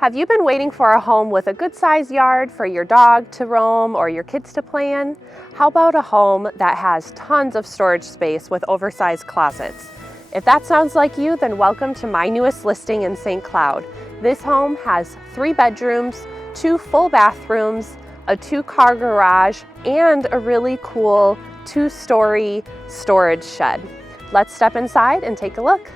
Have you been waiting for a home with a good-sized yard for your dog to roam or your kids to play in? How about a home that has tons of storage space with oversized closets? If that sounds like you, then welcome to my newest listing in St. Cloud. This home has 3 bedrooms, 2 full bathrooms, a 2-car garage, and a really cool 2-story storage shed. Let's step inside and take a look.